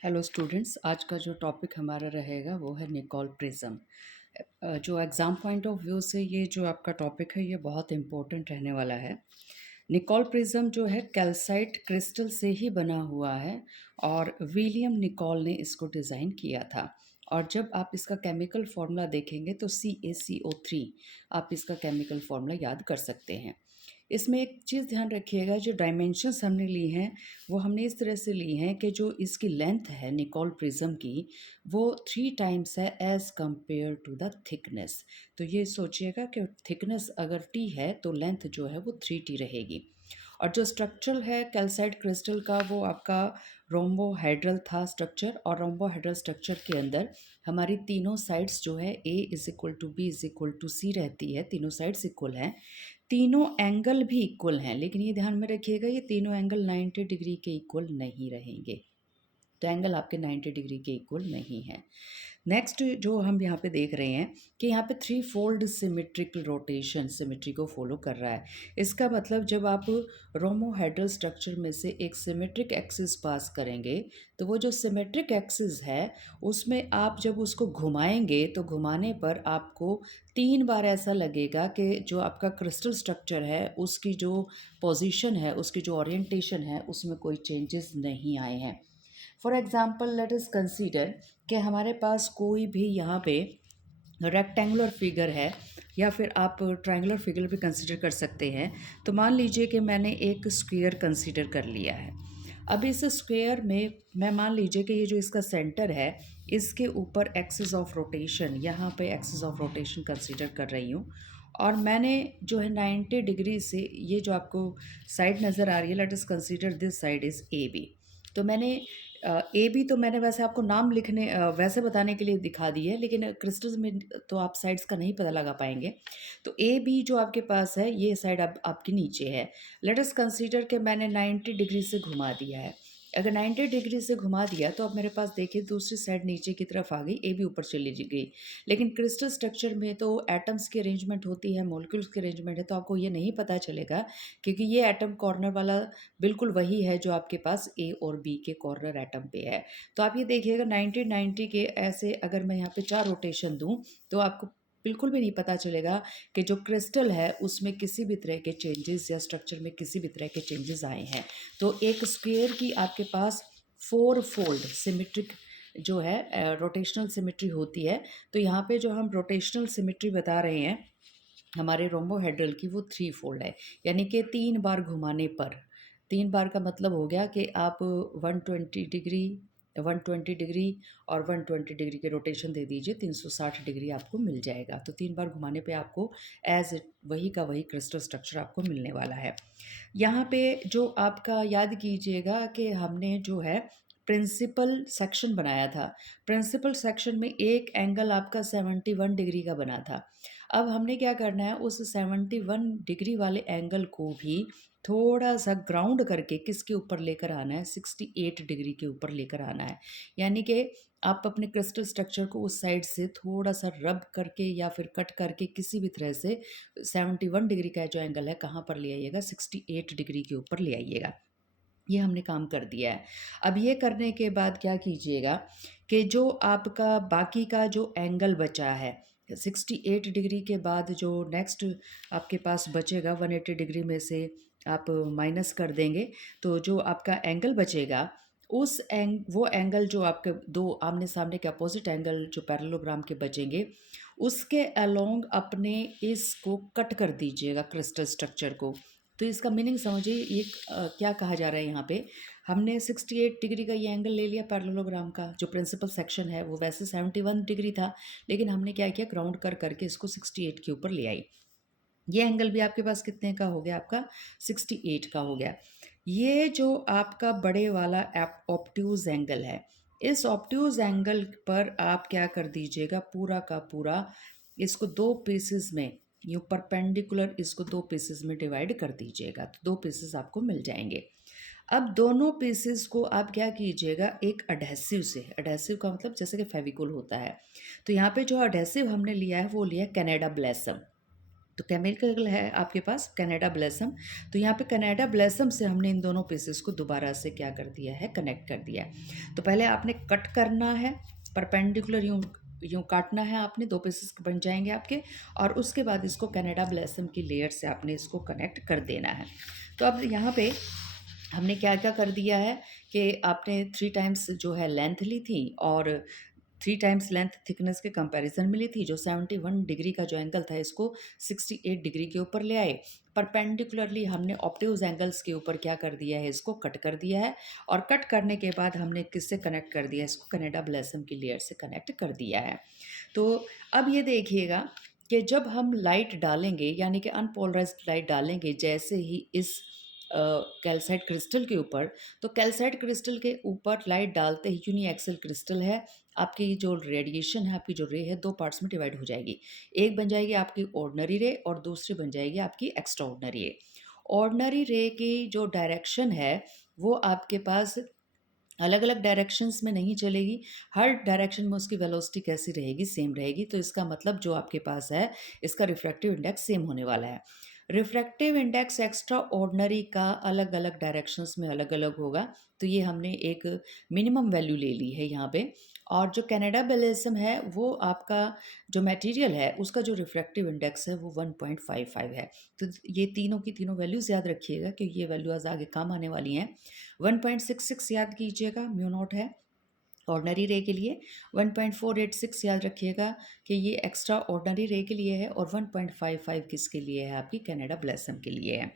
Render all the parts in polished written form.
Hello students, आज का जो टॉपिक हमारा रहेगा वो है निकोल प्रिज्म। जो एग्ज़ाम पॉइंट ऑफ व्यू से ये जो आपका टॉपिक है ये बहुत इम्पोर्टेंट रहने वाला है। निकोल प्रिज्म जो है कैल्साइट क्रिस्टल से ही बना हुआ है और विलियम निकोल ने इसको डिज़ाइन किया था। और जब आप इसका केमिकल फार्मूला देखेंगे तो CaCO3 आप इसका केमिकल फार्मूला याद कर सकते हैं। इसमें एक चीज़ ध्यान रखिएगा, जो डायमेंशंस हमने ली हैं वो हमने इस तरह से ली हैं कि जो इसकी लेंथ है निकोल प्रिज्म की वो 3 टाइम्स है as compare to the thickness. तो ये सोचिएगा कि थिकनेस अगर T है तो लेंथ जो है वो 3T रहेगी। और जो स्ट्रक्चर है कैल्साइट क्रिस्टल का वो आपका रोम्बोहेड्रल था स्ट्रक्चर, और रोम्बोहेड्रल स्ट्रक्चर के अंदर हमारी तीनों साइड्स जो है A = B = C रहती है, तीनों साइड्स इक्वल हैं, तीनों एंगल भी इक्वल हैं। लेकिन ये ध्यान में रखिएगा ये तीनों एंगल 90 डिग्री के इक्वल नहीं रहेंगे, तो एंगल आपके 90 डिग्री के इक्वल नहीं है। नेक्स्ट जो हम यहाँ पे देख रहे हैं कि यहाँ पे 3 फोल्ड सिमेट्रिकल रोटेशन सिमेट्री को फॉलो कर रहा है। इसका मतलब जब आप रोमोहेड्रल स्ट्रक्चर में से एक सिमेट्रिक एक्सिस पास करेंगे तो वो जो सिमेट्रिक एक्सिस है उसमें आप जब उसको घुमाएंगे तो घुमाने पर आपको 3 बार ऐसा लगेगा कि जो आपका क्रिस्टल स्ट्रक्चर है उसकी जो पोजीशन है, उसकी जो ओरिएंटेशन है उसमें कोई चेंजेस नहीं आए हैं। For example let us consider कि हमारे पास कोई भी यहाँ पे रेक्टेंगुलर फिगर है या फिर आप ट्रायंगुलर फिगर भी कंसीडर कर सकते हैं। तो मान लीजिए कि मैंने एक स्क्वायर कंसीडर कर लिया है। अब इस स्क्वायर में मैं मान लीजिए कि ये जो इसका सेंटर है इसके ऊपर एक्सिस ऑफ रोटेशन, यहाँ पे एक्सिस ऑफ रोटेशन कंसीडर कर रही हूँ, और मैंने जो है 90 डिग्री से ये जो आपको साइड नज़र आ रही है, let us consider this side is AB। तो मैंने AB तो मैंने वैसे आपको नाम लिखने वैसे बताने के लिए दिखा दी है, लेकिन क्रिस्टल्स में तो आप साइड्स का नहीं पता लगा पाएंगे। तो AB जो आपके पास है ये साइड अब आपके नीचे है। लेट अस कंसीडर कि मैंने 90 डिग्री से घुमा दिया है। अगर 90 डिग्री से घुमा दिया तो अब मेरे पास देखिए दूसरी साइड नीचे की तरफ आ गई, AB ऊपर चली गई। लेकिन क्रिस्टल स्ट्रक्चर में तो एटम्स की अरेंजमेंट होती है, मॉलिक्यूल्स की अरेंजमेंट है, तो आपको ये नहीं पता चलेगा क्योंकि ये एटम कॉर्नर वाला बिल्कुल वही है जो आपके पास A और B के कॉर्नर एटम पे है। तो आप ये देखिएगा 90-90 के ऐसे अगर मैं यहाँ पे 4 रोटेशन दूँ तो आपको बिल्कुल भी नहीं पता चलेगा कि जो क्रिस्टल है उसमें किसी भी तरह के चेंजेस या स्ट्रक्चर में किसी भी तरह के चेंजेस आए हैं। तो एक स्क्वायर की आपके पास 4 फोल्ड सिमेट्रिक जो है रोटेशनल सिमेट्री होती है। तो यहाँ पे जो हम रोटेशनल सिमेट्री बता रहे हैं हमारे रोम्बोहेड्रल की वो 3 फोल्ड है, यानी कि 3 बार घुमाने पर, 3 बार का मतलब हो गया कि आप 120 डिग्री 120 डिग्री और 120 डिग्री के रोटेशन दे दीजिए, 360 डिग्री आपको मिल जाएगा। तो 3 बार घुमाने पे आपको एज इट वही का वही क्रिस्टल स्ट्रक्चर आपको मिलने वाला है। यहाँ पे जो आपका याद कीजिएगा कि हमने जो है प्रिंसिपल सेक्शन बनाया था। प्रिंसिपल सेक्शन में एक एंगल आपका 71 डिग्री का बना था। अब हमने क्या करना है, उस 71 डिग्री वाले एंगल को भी थोड़ा सा ग्राउंड करके किसके ऊपर लेकर आना है, 68 डिग्री के ऊपर लेकर आना है। यानी कि आप अपने क्रिस्टल स्ट्रक्चर को उस साइड से थोड़ा सा रब करके या फिर कट करके किसी भी तरह से 71 डिग्री का जो एंगल है कहाँ पर ले आइएगा, 68 डिग्री के ऊपर ले आइएगा। ये हमने काम कर दिया है। अब ये करने के बाद क्या कीजिएगा कि जो आपका बाकी का जो एंगल बचा है 68 डिग्री के बाद जो नेक्स्ट आपके पास बचेगा 180 डिग्री में से आप माइनस कर देंगे, तो जो आपका एंगल बचेगा वो एंगल जो आपके दो आमने सामने के अपोजिट एंगल जो पैरेललोग्राम के बचेंगे उसके अलोंग अपने इसको कट कर दीजिएगा क्रिस्टल स्ट्रक्चर को। तो इसका मीनिंग समझिए ये क्या कहा जा रहा है यहाँ पे। हमने 68 डिग्री का ये एंगल ले लिया पैरेललोग्राम का, जो प्रिंसिपल सेक्शन है वो वैसे 71 डिग्री था, लेकिन हमने क्या किया ग्राउंड कर करके इसको 68 के ऊपर ले आई। ये एंगल भी आपके पास कितने का हो गया, आपका 68 का हो गया। ये जो आपका बड़े वाला ऑप्ट्यूज एंगल है, इस ऑप्ट्यूज एंगल पर आप क्या कर दीजिएगा, पूरा का पूरा इसको 2 पीसेस में यूँ परपेंडिकुलर इसको 2 पीसेस में डिवाइड कर दीजिएगा, तो 2 पीसेस आपको मिल जाएंगे। अब दोनों पीसेस को आप क्या कीजिएगा, एक अडहेसिव से, अडहेसिव का मतलब जैसे कि फेविकोल होता है, तो यहाँ पे जो अडहेसिव हमने लिया है वो लिया कनाडा ब्लेसम। तो केमिकल है आपके पास कनाडा ब्लेसम। तो यहाँ पे कनाडा ब्लेसम से हमने इन दोनों पीसेस को दोबारा से क्या कर दिया है, कनेक्ट कर दिया है। तो पहले आपने कट करना है, परपेंडिकुलर यूँ यूँ काटना है आपने, दो पीसेस बन जाएंगे आपके। और उसके बाद इसको कनाडा ब्लेसम की लेयर से आपने इसको कनेक्ट कर देना है। तो अब यहाँ पे हमने क्या क्या कर दिया है कि आपने 3 टाइम्स जो है लेंथ ली थी, और 3 टाइम्स लेंथ थिकनेस के कंपैरिजन में ली थी। जो 71 डिग्री का जो एंगल था इसको 68 डिग्री के ऊपर ले आए। परपेंडिकुलरली हमने ऑप्टिव्स एंगल्स के ऊपर क्या कर दिया है, इसको कट कर दिया है। और कट करने के बाद हमने किससे कनेक्ट कर दिया, इसको कनाडा ब्लेसम की लेयर से कनेक्ट कर दिया है। तो अब ये देखिएगा कि जब हम लाइट डालेंगे, यानी कि अनपोलराइज्ड लाइट डालेंगे जैसे ही इस कैल्साइट क्रिस्टल के ऊपर, तो कैल्साइट क्रिस्टल के ऊपर लाइट डालते ही, यूनिएक्सल क्रिस्टल है, आपकी जो रेडिएशन है, आपकी जो रे है, दो पार्ट्स में डिवाइड हो जाएगी। एक बन जाएगी आपकी ऑर्डिनरी रे और दूसरी बन जाएगी आपकी एक्स्ट्रा ऑर्डिनरी रे। ऑर्डिनरी रे की जो डायरेक्शन है वो आपके पास अलग अलग डायरेक्शंस में नहीं चलेगी, हर डायरेक्शन में उसकी वेलोसिटी कैसी रहेगी, सेम रहेगी। तो इसका मतलब जो आपके पास है इसका रिफ्रैक्टिव इंडेक्स सेम होने वाला है। रिफ्रैक्टिव इंडेक्स एक्स्ट्रा ऑर्डिनरी का अलग अलग डायरेक्शंस में अलग अलग होगा। तो ये हमने एक मिनिमम वैल्यू ले ली है यहाँ पे। और जो कनाडा ब्लेसम है वो आपका जो मटेरियल है उसका जो रिफ्रैक्टिव इंडेक्स है वो 1.55 है। तो ये तीनों की तीनों वैल्यूज़ याद रखिएगा कि ये वैल्यू आज आगे काम आने वाली हैं। 1.66 याद कीजिएगा, म्यू नॉट है ऑर्डिनरी रे के लिए। 1.486 याद रखिएगा कि ये एक्स्ट्रा ऑर्डिनरी रे के लिए है। और 1.55 किसके लिए है, आपकी कनाडा ब्लेसम के लिए है।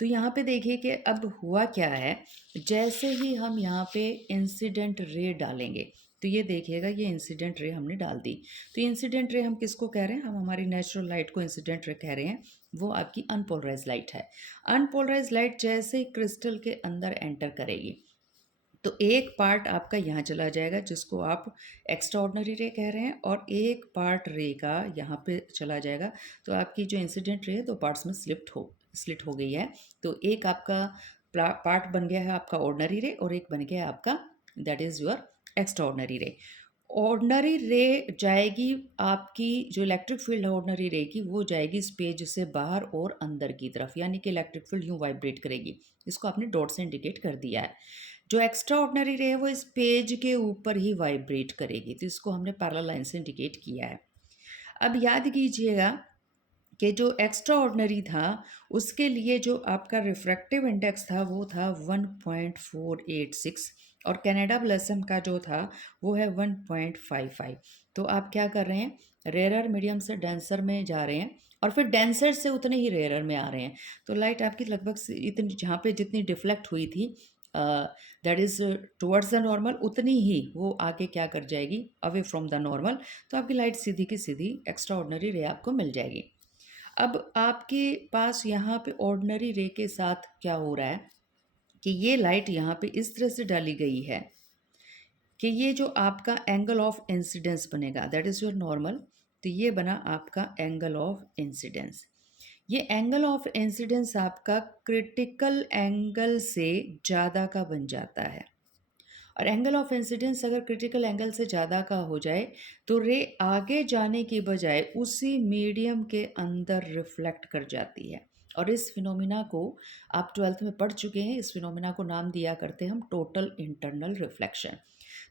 तो यहाँ पे देखिए कि अब हुआ क्या है, जैसे ही हम यहाँ पे इंसिडेंट रे डालेंगे, तो ये देखिएगा ये इंसिडेंट रे हमने डाल दी। तो इंसिडेंट रे हम किसको कह रहे हैं, हम हमारी नेचुरल लाइट को इंसिडेंट रे कह रहे हैं। वो आपकी अनपोलराइज लाइट है। अनपोलराइज लाइट जैसे ही क्रिस्टल के अंदर एंटर करेगी तो एक पार्ट आपका यहाँ चला जाएगा जिसको आप एक्स्ट्रा ऑर्डिनरी रे कह रहे हैं, और एक पार्ट रे का यहाँ पे चला जाएगा। तो आपकी जो इंसिडेंट रे है दो पार्ट्स में स्लिट हो गई है। तो एक आपका पार्ट बन गया है आपका ऑर्डिनरी रे, और एक बन गया है आपका that is your extra ordinary रे। ऑर्डिनरी रे जाएगी, आपकी जो इलेक्ट्रिक फील्ड है ऑर्डिनरी रे की वो जाएगी इस पेज से बाहर और अंदर की तरफ, यानी कि इलेक्ट्रिक फील्ड यूँ वाइब्रेट करेगी। इसको आपने डॉट से इंडिकेट कर दिया है। जो एक्स्ट्रा ऑर्डिनरी रे है वो इस पेज के ऊपर ही वाइब्रेट करेगी, तो इसको हमने पैरेलल लाइन से इंडिकेट किया है। अब याद कीजिएगा कि जो एक्स्ट्रा ऑर्डिनरी था उसके लिए जो आपका रिफ्रैक्टिव इंडेक्स था वो था 1.486, और कनाडा ब्लेसम का जो था वो है 1.55। तो आप क्या कर रहे हैं, रेयरर मीडियम से डेंसर में जा रहे हैं, और फिर डेंसर से उतने ही रेयरर में आ रहे हैं। तो लाइट आपकी लगभग इतनी, जहाँ पे जितनी डिफ्लेक्ट हुई थी that is towards the normal, उतनी ही वो आके क्या कर जाएगी, अवे फ्रॉम द नॉर्मल। तो आपकी लाइट सीधी की सीधी एक्स्ट्रा ऑर्डिनरी रे आपको मिल जाएगी। अब आपके पास यहाँ पे ऑर्डिनरी रे के साथ क्या हो रहा है कि ये लाइट यहाँ पे इस तरह से डाली गई है कि ये जो आपका एंगल ऑफ इंसिडेंस बनेगा दैट इज़ योर नॉर्मल। तो ये बना आपका एंगल ऑफ इंसिडेंस। ये एंगल ऑफ इंसिडेंस आपका क्रिटिकल एंगल से ज़्यादा का बन जाता है। और एंगल ऑफ इंसिडेंस अगर क्रिटिकल एंगल से ज़्यादा का हो जाए तो रे आगे जाने की बजाय उसी मीडियम के अंदर रिफ्लेक्ट कर जाती है। और इस फिनोमिना को आप 12th में पढ़ चुके हैं। इस फिनोमिना को नाम दिया करते हैं हम टोटल इंटरनल रिफ्लेक्शन।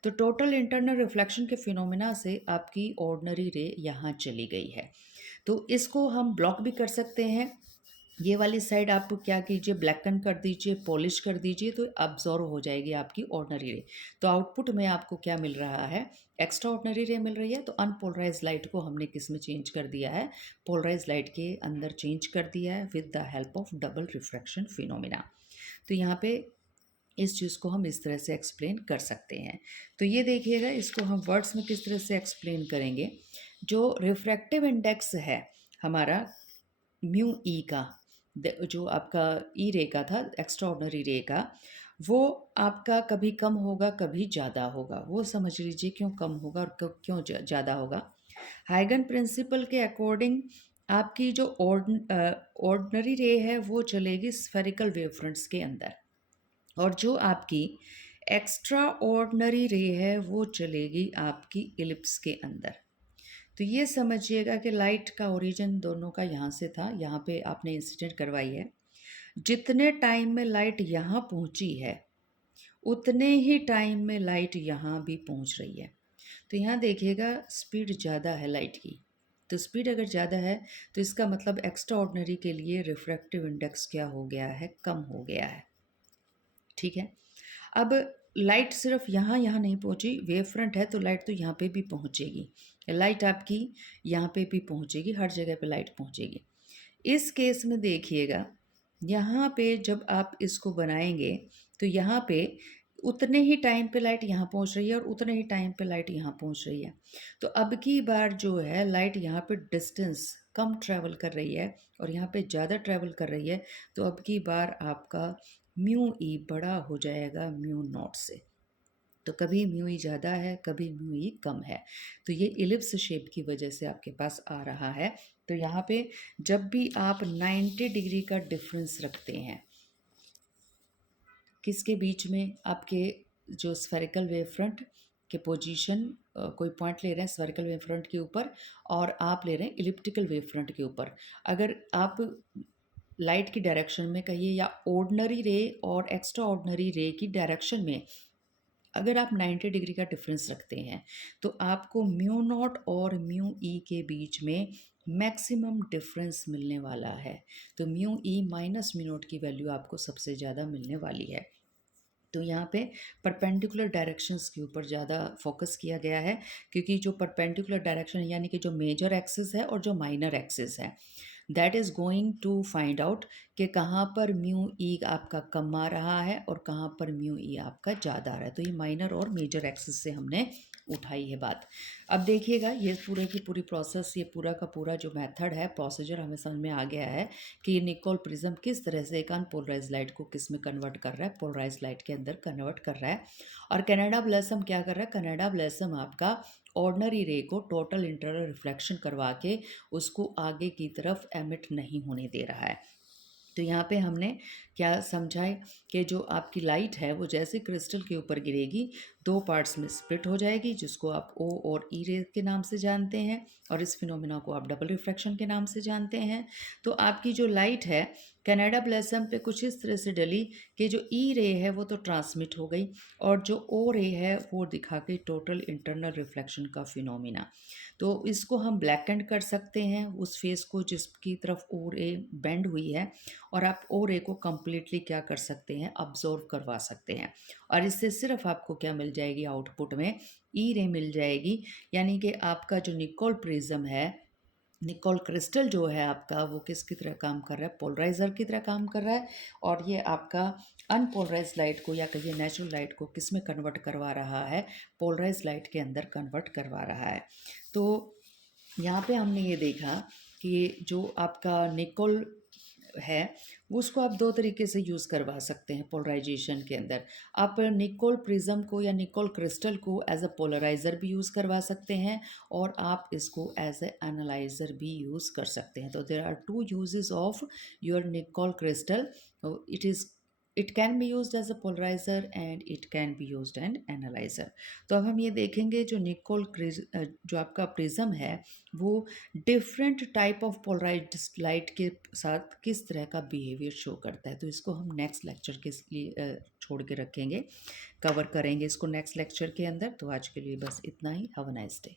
तो टोटल इंटरनल रिफ्लेक्शन के फिनोमिना से आपकी ऑर्डिनरी रे यहाँ चली गई है। तो इसको हम ब्लॉक भी कर सकते हैं। ये वाली साइड आप क्या कीजिए, ब्लैकन कर दीजिए, पॉलिश कर दीजिए, तो अब्जॉर्व हो जाएगी आपकी ऑर्डिनरी रे। तो आउटपुट में आपको क्या मिल रहा है, एक्स्ट्रा ऑर्डिनरी रे मिल रही है। तो अनपोलराइज लाइट को हमने किस में चेंज कर दिया है, पोलराइज लाइट के अंदर चेंज कर दिया है with the help of double refraction phenomena. तो यहाँ पे इस चीज़ को हम इस तरह से एक्सप्लेन कर सकते हैं। तो ये देखिएगा, इसको हम वर्ड्स में किस तरह से एक्सप्लेन करेंगे। जो रिफ्रैक्टिव इंडेक्स है हमारा म्यू ई का, जो आपका ई रे का था, एक्स्ट्रा ऑर्डिनरी रे का, वो आपका कभी कम होगा कभी ज़्यादा होगा। वो समझ लीजिए क्यों कम होगा और क्यों ज़्यादा होगा। हाइगन प्रिंसिपल के अकॉर्डिंग आपकी जो ऑर्डिनरी रे है वो चलेगी स्फेरिकल वेव फ्रंट्स के अंदर, और जो आपकी एक्स्ट्रा ऑर्डिनरी रे है वो चलेगी आपकी इलिप्स के अंदर। तो ये समझिएगा कि लाइट का ओरिजिन दोनों का यहाँ से था, यहाँ पे आपने इंसिडेंट करवाई है। जितने टाइम में लाइट यहाँ पहुँची है, उतने ही टाइम में लाइट यहाँ भी पहुँच रही है। तो यहाँ देखिएगा स्पीड ज़्यादा है लाइट की। तो स्पीड अगर ज़्यादा है तो इसका मतलब एक्स्ट्रा ऑर्डिनरी के लिए रिफ्रैक्टिव इंडेक्स क्या हो गया है, कम हो गया है। ठीक है। अब लाइट सिर्फ यहाँ यहाँ नहीं पहुँची, वेव फ्रंट है तो लाइट तो यहाँ पे भी पहुँचेगी। लाइट आपकी यहाँ पे भी पहुँचेगी, हर जगह पे लाइट पहुँचेगी। इस केस में देखिएगा, यहाँ पे जब आप इसको बनाएंगे तो यहाँ पे उतने ही टाइम पे लाइट यहाँ पहुँच रही है और उतने ही टाइम पे लाइट यहाँ पहुँच रही है। तो अब की बार जो है लाइट यहाँ पे डिस्टेंस कम ट्रैवल कर रही है और यहाँ पे ज़्यादा ट्रैवल कर रही है। तो अब की बार आपका म्यू ई बड़ा हो जाएगा म्यू नॉट से। तो कभी म्यू ई ज़्यादा है, कभी म्यू ई कम है। तो ये इलिप्स शेप की वजह से आपके पास आ रहा है। तो यहाँ पे जब भी आप 90 डिग्री का डिफरेंस रखते हैं, किसके बीच में, आपके जो स्फेरिकल वेव फ्रंट के पोजीशन, कोई पॉइंट ले रहे हैं स्फेरिकल वेव फ्रंट के ऊपर और आप ले रहे हैं इलिप्टिकल वेव फ्रंट के ऊपर। अगर आप लाइट की डायरेक्शन में कहिए या ऑर्डिनरी रे और एक्स्ट्रा ऑर्डिनरी रे की डायरेक्शन में अगर आप 90 डिग्री का डिफरेंस रखते हैं तो आपको म्यू नॉट और म्यू ई के बीच में मैक्सिमम डिफरेंस मिलने वाला है। तो mu E minus mu naught की वैल्यू आपको सबसे ज़्यादा मिलने वाली है। तो यहाँ पे परपेंडिकुलर डायरेक्शंस के ऊपर ज़्यादा फोकस किया गया है, क्योंकि जो परपेंडिकुलर डायरेक्शन यानी कि जो मेजर एक्सिस है और जो माइनर एक्सिस है, that is going to find out कि कहाँ पर म्यू ई आपका कम आ रहा है और कहाँ पर म्यू ई आपका ज़्यादा आ रहा है। तो ये माइनर और मेजर एक्सिस से हमने उठाई है बात। अब देखिएगा ये पूरे की पूरी प्रोसेस, ये पूरा का पूरा जो मेथड है, प्रोसीजर हमें समझ में आ गया है कि ये निकोल प्रिज्म किस तरह से एक अनपोलराइज लाइट को किस में कन्वर्ट कर रहा है, पोलराइज लाइट के अंदर कन्वर्ट कर रहा है। और कनाडा ब्लैसम क्या कर रहा है, कनाडा ब्लैसम आपका ऑर्डिनरी रे को टोटल इंटरनल रिफ्लेक्शन करवा के उसको आगे की तरफ एमिट नहीं होने दे रहा है। तो यहाँ पे हमने क्या समझा है कि जो आपकी लाइट है वो जैसे क्रिस्टल के ऊपर गिरेगी, दो पार्ट्स में स्प्लिट हो जाएगी, जिसको आप ओ और ई रे के नाम से जानते हैं, और इस फिनोमिना को आप डबल रिफ्रैक्शन के नाम से जानते हैं। तो आपकी जो लाइट है कनाडा ब्लैसम पे कुछ इस तरह से डली कि जो ई रे है वो तो ट्रांसमिट हो गई और जो ओ रे है वो दिखा गई टोटल इंटरनल रिफ्लेक्शन का फिनोमिना। तो इसको हम ब्लैक एंड कर सकते हैं उस फेस को जिसकी तरफ ओ रे बेंड हुई है, और आप ओ रे को कम्प्लीटली क्या कर सकते हैं, अब्जॉर्व करवा सकते हैं। और इससे सिर्फ आपको क्या मिल जाएगी, आउटपुट में ई रे मिल जाएगी। यानी कि आपका जो निकोल प्रिज्म है, निकोल क्रिस्टल जो है आपका, वो किसकी तरह काम कर रहा है, पोलराइजर की तरह काम कर रहा है। और ये आपका अनपोलराइज लाइट को या कहिए नेचुरल लाइट को किस में कन्वर्ट करवा रहा है, पोलराइज लाइट के अंदर कन्वर्ट करवा रहा है। तो यहाँ पे हमने ये देखा कि जो आपका निकोल है उसको आप दो तरीके से यूज़ करवा सकते हैं पोलराइजेशन के अंदर। आप निकोल प्रिज्म को या निकोल क्रिस्टल को एज अ पोलराइज़र भी यूज़ करवा सकते हैं और आप इसको एज ए एनालाइज़र भी यूज़ कर सकते हैं। तो there are two uses of your Nicol crystal. It can be used as a polariser and it can be used an analyser. तो अब हम ये देखेंगे जो जो आपका प्रिज्म है वो different type of polarised light के साथ किस तरह का बिहेवियर शो करता है। तो इसको हम नेक्स्ट लेक्चर के लिए छोड़ के रखेंगे, कवर करेंगे इसको नेक्स्ट लेक्चर के अंदर। तो आज के लिए बस इतना ही। Have a nice day.